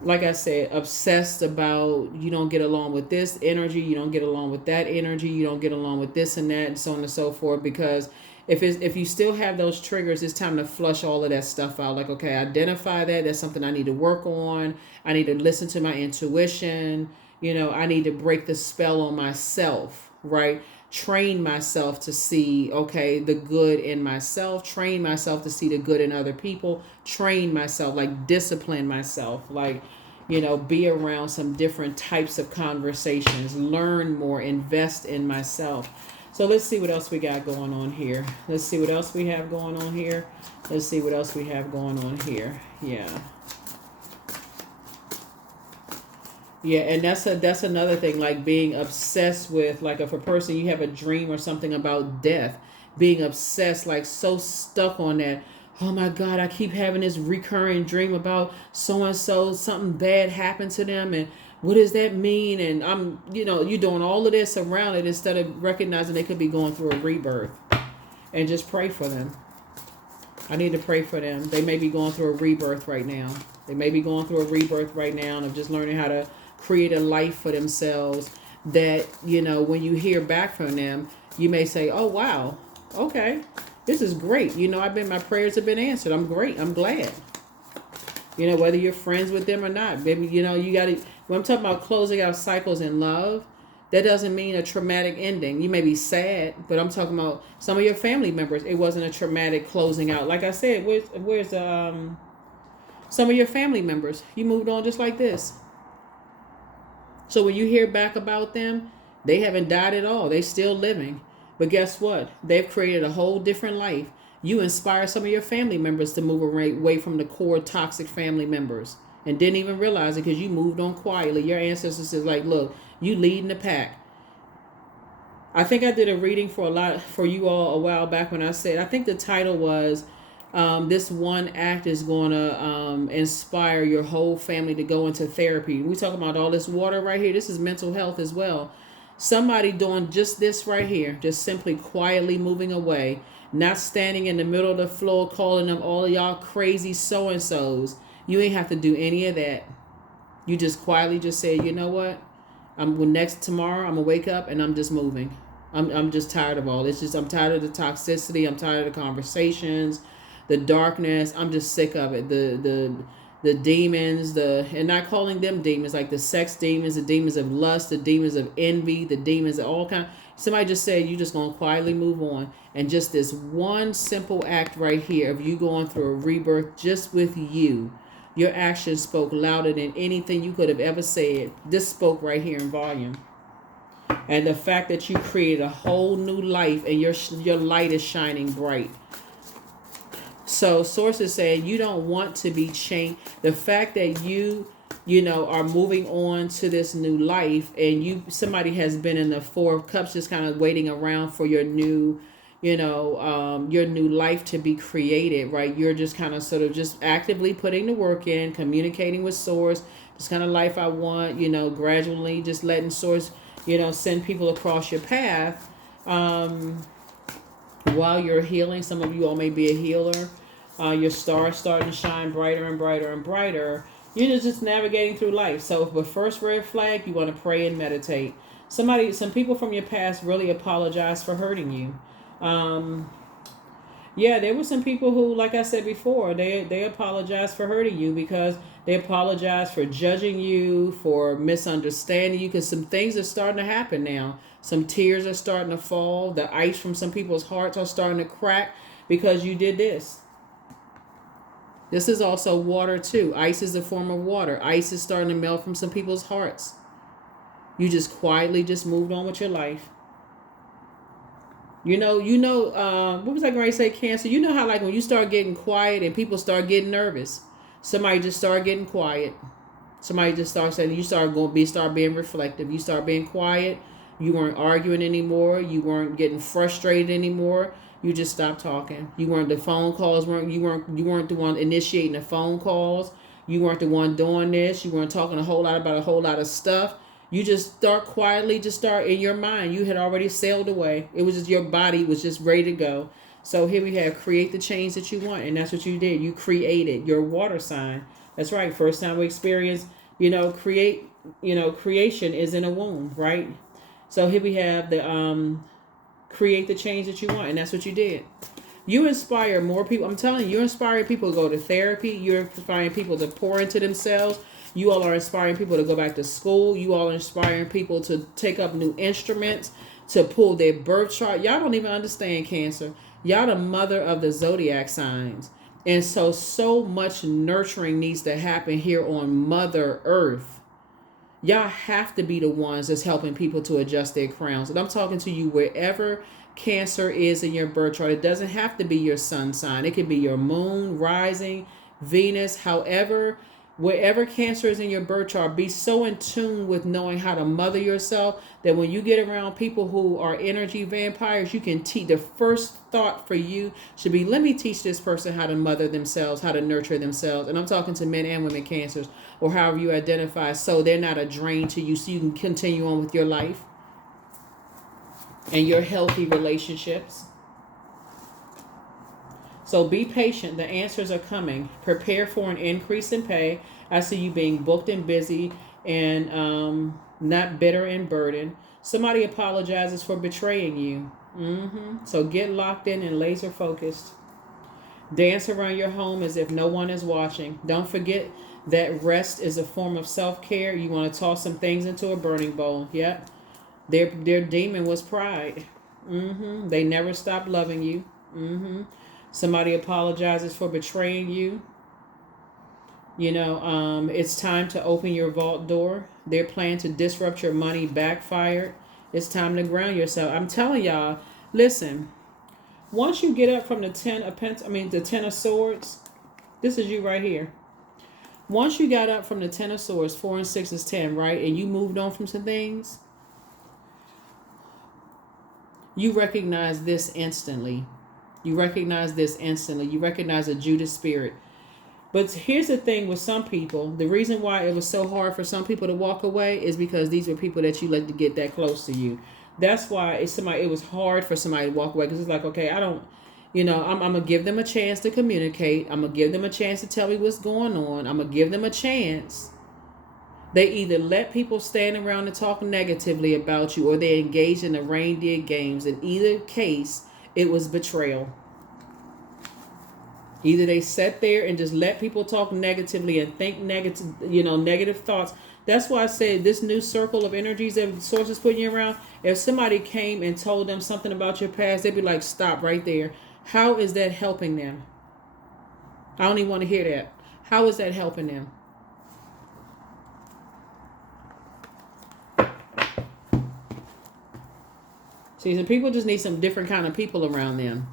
like I said, obsessed about, you don't get along with this energy, you don't get along with that energy, you don't get along with this and that, and so on and so forth. Because if you still have those triggers, it's time to flush all of that stuff out. Okay, identify that's something I need to work on. I need to listen to my intuition. I need to break the spell on myself, right? Train myself to see, okay, the good in myself. Train myself to see the good in other people. Train myself, discipline myself, be around some different types of conversations. Learn more, invest in myself. So let's see what else we got going on here. Let's see what else we have going on here. Let's see what else we have going on here. Yeah. Yeah, and that's another thing, being obsessed with, if a person, you have a dream or something about death, being obsessed, so stuck on that oh my God, I keep having this recurring dream about so and so, something bad happened to them, and what does that mean? And I'm, you're doing all of this around it instead of recognizing they could be going through a rebirth. And just pray for them. I need to pray for them. They may be going through a rebirth right now. They may be going through a rebirth right now of just learning how to create a life for themselves that, when you hear back from them, you may say, oh, wow, okay, this is great. My prayers have been answered. I'm great. I'm glad. Whether you're friends with them or not, baby, you got to, when I'm talking about closing out cycles in love, that doesn't mean a traumatic ending. You may be sad, but I'm talking about some of your family members. It wasn't a traumatic closing out. Like I said, where's some of your family members? You moved on just like this. So when you hear back about them, they haven't died at all. They're still living. But guess what? They've created a whole different life. You inspire some of your family members to move away from the core toxic family members and didn't even realize it because you moved on quietly. Your ancestors is like, look, you leading the pack. I think I did a reading for you all a while back when I said, I think the title was, this one act is going to inspire your whole family to go into therapy. We talking about all this water right here. This is mental health as well. Somebody doing just this right here, just simply quietly moving away, not standing in the middle of the floor calling them all of y'all crazy so-and-sos. You ain't have to do any of that. You just quietly just say, you know what? Tomorrow I'm gonna wake up and I'm just moving. I'm just tired of all this. I'm tired of the toxicity. I'm tired of the conversations, the darkness. I'm just sick of it. The demons, and not calling them demons, like the sex demons, the demons of lust, the demons of envy, the demons of all kind. Somebody just said you just gonna quietly move on, and just this one simple act right here of you going through a rebirth just with you. Your actions spoke louder than anything you could have ever said. This spoke right here in volume. And the fact that you created a whole new life and your light is shining bright. So sources say you don't want to be changed. The fact that you are moving on to this new life, and somebody has been in the Four of Cups just kind of waiting around for your new your new life to be created, right? You're just kind of sort of just actively putting the work in, communicating with source, this kind of life I want, gradually just letting source, send people across your path while you're healing. Some of you all may be a healer. Your star is starting to shine brighter and brighter and brighter. You're just navigating through life. So the first red flag, you want to pray and meditate. Some people from your past really apologize for hurting you. There were some people who, like I said before, they apologized for hurting you because they apologized for judging you, for misunderstanding you, because some things are starting to happen now. Some tears are starting to fall. The ice from some people's hearts are starting to crack because you did this. This is also water too. Ice is a form of water. Ice is starting to melt from some people's hearts. You just quietly just moved on with your life. What was I going to say, Cancer? You know how like when you start getting quiet and people start getting nervous, somebody just start getting quiet. Somebody just starts saying, you start being reflective. You start being quiet. You weren't arguing anymore. You weren't getting frustrated anymore. You just stopped talking. You weren't the phone calls. You weren't the one initiating the phone calls. You weren't the one doing this. You weren't talking a whole lot about a whole lot of stuff. You just start quietly, just start in your mind. You had already sailed away. It was just your body was just ready to go. So here we have create the change that you want. And that's what you did. You created your water sign. That's right. First time we experience, creation is in a womb, right? So here we have the create the change that you want. And that's what you did. You inspire more people. I'm telling you, you're inspiring people to go to therapy. You're inspiring people to pour into themselves. You all are inspiring people to go back to school. You all are inspiring people to take up new instruments, to pull their birth chart. Y'all don't even understand, Cancer. Y'all the mother of the Zodiac signs. And so much nurturing needs to happen here on Mother Earth. Y'all have to be the ones that's helping people to adjust their crowns. And I'm talking to you wherever Cancer is in your birth chart. It doesn't have to be your sun sign. It could be your moon, rising, Venus, however Wherever Cancer is in your birth chart, be so in tune with knowing how to mother yourself that when you get around people who are energy vampires, you can teach. The first thought for you should be, let me teach this person how to mother themselves, how to nurture themselves. And I'm talking to men and women Cancers, or however you identify, so they're not a drain to you, so you can continue on with your life and your healthy relationships. So be patient. The answers are coming. Prepare for an increase in pay. I see you being booked and busy and not bitter and burdened. Somebody apologizes for betraying you. So get locked in and laser focused. Dance around your home as if no one is watching. Don't forget that rest is a form of self-care. You want to toss some things into a burning bowl. Yep. Their demon was pride. They never stopped loving you. Somebody apologizes for betraying you. It's time to open your vault door. Their plan to disrupt your money backfired. It's time to ground yourself. I'm telling y'all, listen, once you get up from the the 10 of Swords, this is you right here. Once you got up from the 10 of Swords, 4 and 6 is 10, right? And you moved on from some things, you recognize this instantly. You recognize a Judas spirit. But here's the thing with some people. The reason why it was so hard for some people to walk away is because these were people that you let to get that close to you. That's why it was hard for somebody to walk away, because it's like, okay, I'm going to give them a chance to communicate. I'm going to give them a chance to tell me what's going on. I'm going to give them a chance. They either let people stand around and talk negatively about you, or they engage in the reindeer games. In either case, it was betrayal. Either they sat there and just let people talk negatively and think negative thoughts. That's why I said this new circle of energies that Source is putting you around, if somebody came and told them something about your past, they'd be like, stop right there. How is that helping them? I don't even want to hear that. How is that helping them? See, some people just need some different kind of people around them.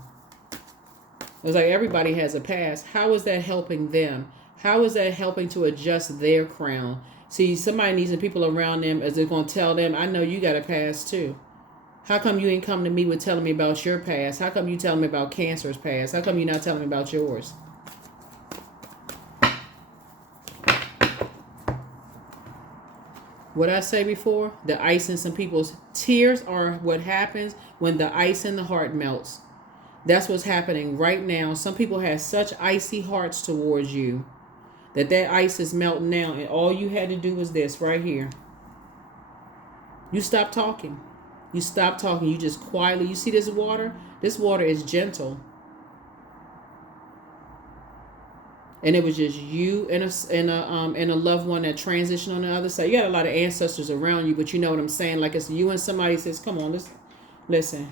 It's like everybody has a past. How is that helping them? How is that helping to adjust their crown? See, somebody needs some people around them as they're going to tell them, I know you got a past too. How come you ain't come to me with telling me about your past? How come you telling me about Cancer's past? How come you not telling me about yours? What I say before, the ice in some people's tears are what happens when the ice in the heart melts. That's what's happening right now. Some people have such icy hearts towards you that ice is melting now, and all you had to do was this right here. You stop talking. You stop talking. You just quietly. You see this water? This water is gentle. And it was just you and a loved one that transitioned on the other side. You got a lot of ancestors around you, but you know what I'm saying? Like it's you and somebody says, come on, listen.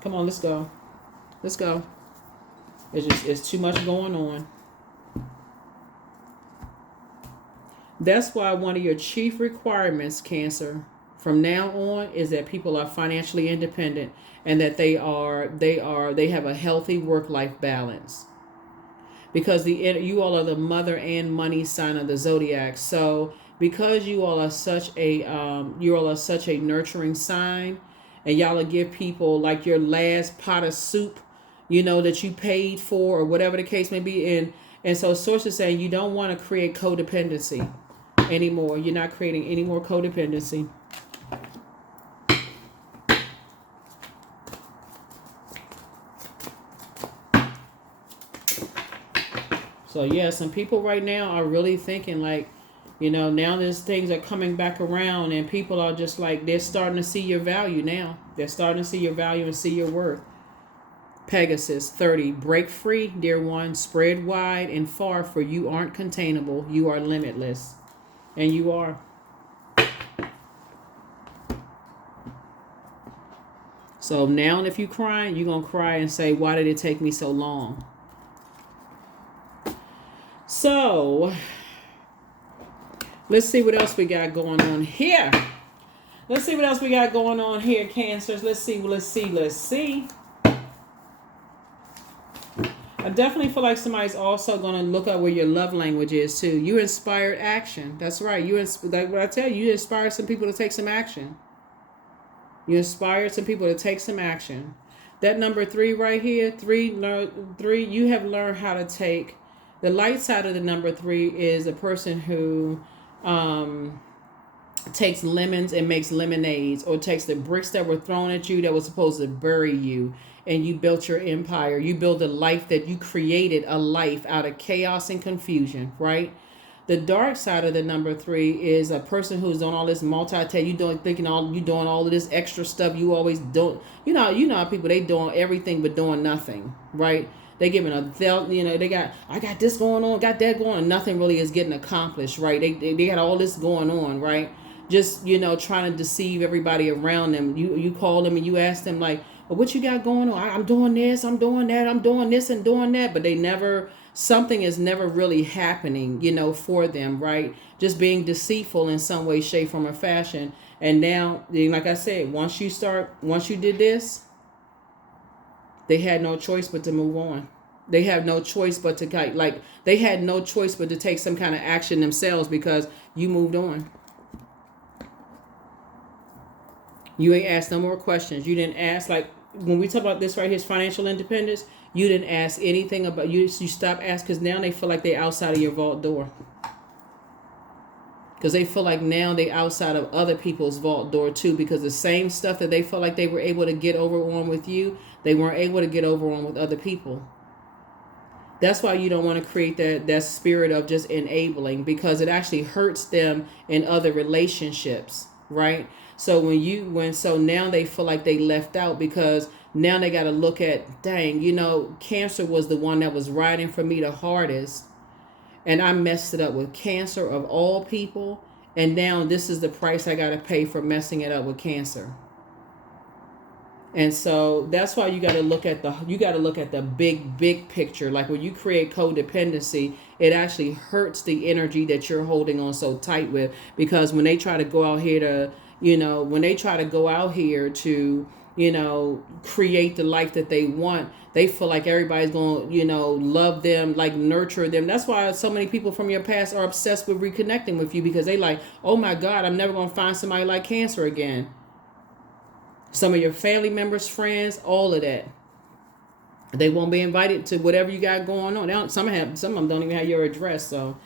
Come on, let's go. Let's go. It's too much going on. That's why one of your chief requirements, Cancer, from now on is that people are financially independent and that they have a healthy work-life balance. Because you all are the mother and money sign of the zodiac. So because you all are such a nurturing sign, and y'all will give people like your last pot of soup, that you paid for, or whatever the case may be. And so Source is saying you don't want to create codependency anymore. You're not creating any more codependency. So yeah, some people right now are really thinking like, now these things are coming back around, and people are just like, they're starting to see your value now. They're starting to see your value and see your worth. Pegasus 30, break free, dear one, spread wide and far, for you aren't containable. You are limitless. And you are. So now if you're crying, you're going to cry and say, why did it take me so long? So let's see what else we got going on here. Cancers. Let's see. I definitely feel like somebody's also going to look up where your love language is too. You inspired action. That's right. Like what I tell you, you inspired some people to take some action. You inspired some people to take some action. That number 3 right here, three. You have learned how to take. The light side of the number 3 is a person who takes lemons and makes lemonades, or takes the bricks that were thrown at you that was supposed to bury you, and you built your empire. You build a life that you created, a life out of chaos and confusion, right? The dark side of the number 3 is a person who's doing all this multitask. You doing all of this extra stuff. You always don't. You know how people, they doing everything but doing nothing, right? They giving I got this going on, got that going on. Nothing really is getting accomplished, right? They got all this going on, right? Just trying to deceive everybody around them. You call them and you ask them like, well, what you got going on? I'm doing this, I'm doing that, I'm doing this and doing that, but something is never really happening, for them, right? Just being deceitful in some way, shape, form, or fashion. And now, like I said, once you did this, they had no choice but to move on. They have no choice but to they had no choice but to take some kind of action themselves, because you moved on. You ain't asked no more questions. You didn't ask, like, when we talk about this right here, financial independence, you didn't ask anything about, you stopped asking, because now they feel like they're outside of your vault door. Because they feel like now they outside of other people's vault door too, because the same stuff that they felt like they were able to get over on with you, they weren't able to get over on with other people. That's why you don't want to create that spirit of just enabling, because it actually hurts them in other relationships, right? So so now they feel like they left out, because now they got to look at, dang, Cancer was the one that was riding for me the hardest, and I messed it up with Cancer of all people, and now this is the price I got to pay for messing it up with Cancer. And so that's why you got to look at the big picture. Like when you create codependency, it actually hurts the energy that you're holding on so tight with, because when they try to go out here to create the life that they want, they feel like everybody's going to, love them, like nurture them. That's why so many people from your past are obsessed with reconnecting with you, because they like, oh my God, I'm never going to find somebody like Cancer again. Some of your family members, friends, all of that. They won't be invited to whatever you got going on. Some of them don't even have your address. So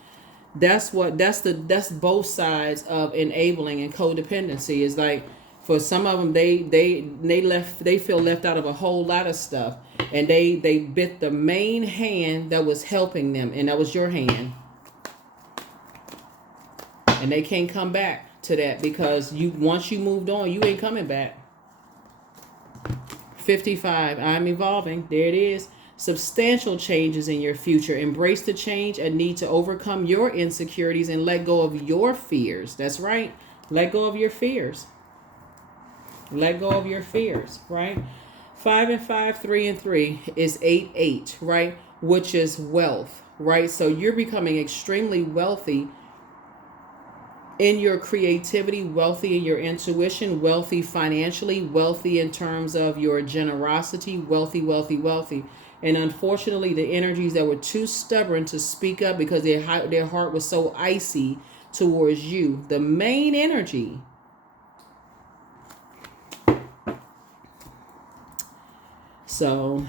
that's both sides of enabling and codependency. Is like, for some of them, they feel left out of a whole lot of stuff, and they bit the main hand that was helping them, and that was your hand, and they can't come back to that, because once you moved on, you ain't coming back. 55, I'm evolving. There it is. Substantial changes in your future. Embrace the change and need to overcome your insecurities and let go of your fears. That's right. Let go of your fears. Let go of your fears, right? 5 and 5, 3 and 3 is 8, 8, right? Which is wealth, right? So you're becoming extremely wealthy in your creativity, wealthy in your intuition, wealthy financially, wealthy in terms of your generosity, wealthy, wealthy, wealthy. And unfortunately, the energies that were too stubborn to speak up because their heart was so icy towards you, the main energy. So,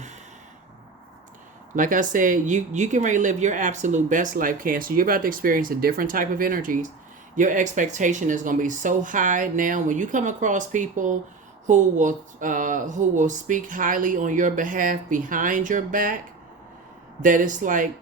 like I said, you can really live your absolute best life, Cancer. You're about to experience a different type of energies. Your expectation is going to be so high now. When you come across people who will speak highly on your behalf behind your back, that it's like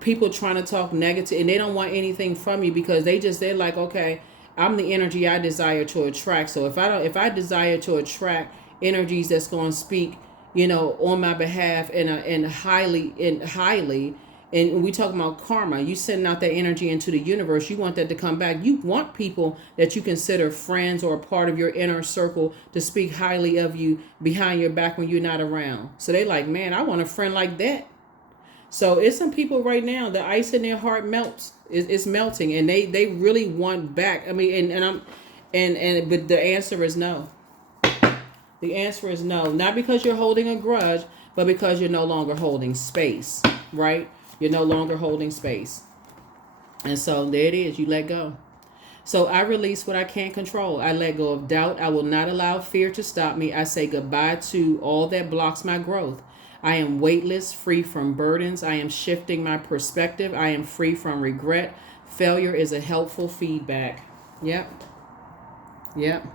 people trying to talk negative, and they don't want anything from you, because they're like, okay, I'm the energy I desire to attract. So if I desire to attract energies that's going to speak, on my behalf and highly. And we talk about karma. You sending out that energy into the universe. You want that to come back. You want people that you consider friends or a part of your inner circle to speak highly of you behind your back when you're not around. So they like, man, I want a friend like that. So it's some people right now, the ice in their heart melts. It's melting, and they really want back. I mean, but the answer is no. The answer is no. Not because you're holding a grudge, but because you're no longer holding space, right? You're no longer holding space. And so there it is. You let go. So I release what I can't control. I let go of doubt. I will not allow fear to stop me. I say goodbye to all that blocks my growth. I am weightless, free from burdens. I am shifting my perspective. I am free from regret. Failure is a helpful feedback. Yep. Yep.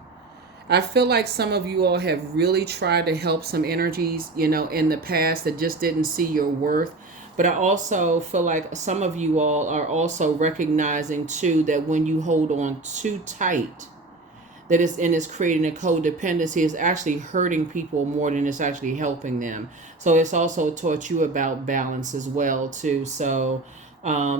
I feel like some of you all have really tried to help some energies, in the past that just didn't see your worth. But I also feel like some of you all are also recognizing too that when you hold on too tight, that it's creating a codependency. It's actually hurting people more than it's actually helping them. So it's also taught you about balance as well too. So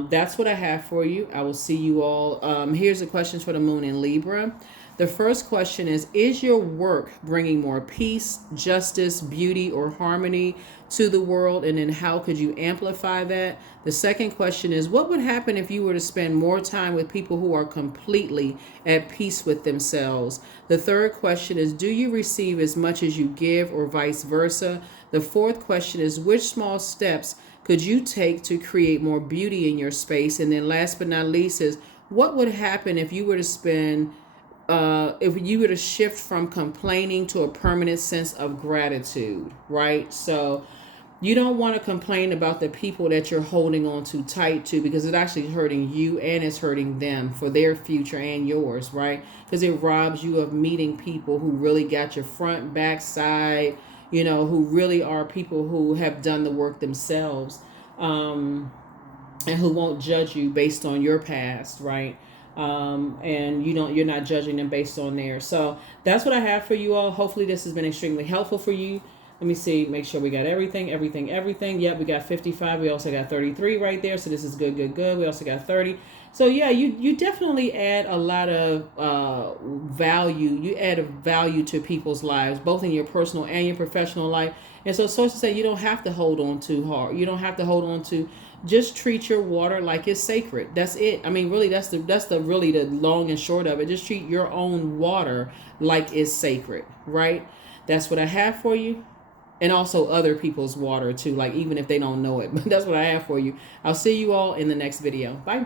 that's what I have for you. I will see you all. Here's the questions for the moon in Libra. The first question is your work bringing more peace, justice, beauty, or harmony to the world? And then how could you amplify that? The second question is, what would happen if you were to spend more time with people who are completely at peace with themselves? The third question is, do you receive as much as you give, or vice versa? The fourth question is, which small steps could you take to create more beauty in your space? And then last but not least is, what would happen if you were to shift from complaining to a permanent sense of gratitude, right? So you don't want to complain about the people that you're holding on too tight to, because it's actually hurting you and it's hurting them for their future and yours, right? Because it robs you of meeting people who really got your front, back, side, who really are people who have done the work themselves, and who won't judge you based on your past, right? And you're not judging them based on theirs. So that's what I have for you all. Hopefully this has been extremely helpful for you. Let me see, make sure we got everything. Yep, we got 55. We also got 33 right there. So this is good. We also got 30. So yeah, you definitely add a lot of value. You add a value to people's lives, both in your personal and your professional life. And so sources say you don't have to hold on too hard. You don't have to hold on to. Just treat your water like it's sacred. That's it. I mean, really, that's the really the long and short of it. Just treat your own water like it's sacred, right? That's what I have for you. And also other people's water too, like even if they don't know it. But that's what I have for you. I'll see you all in the next video. Bye.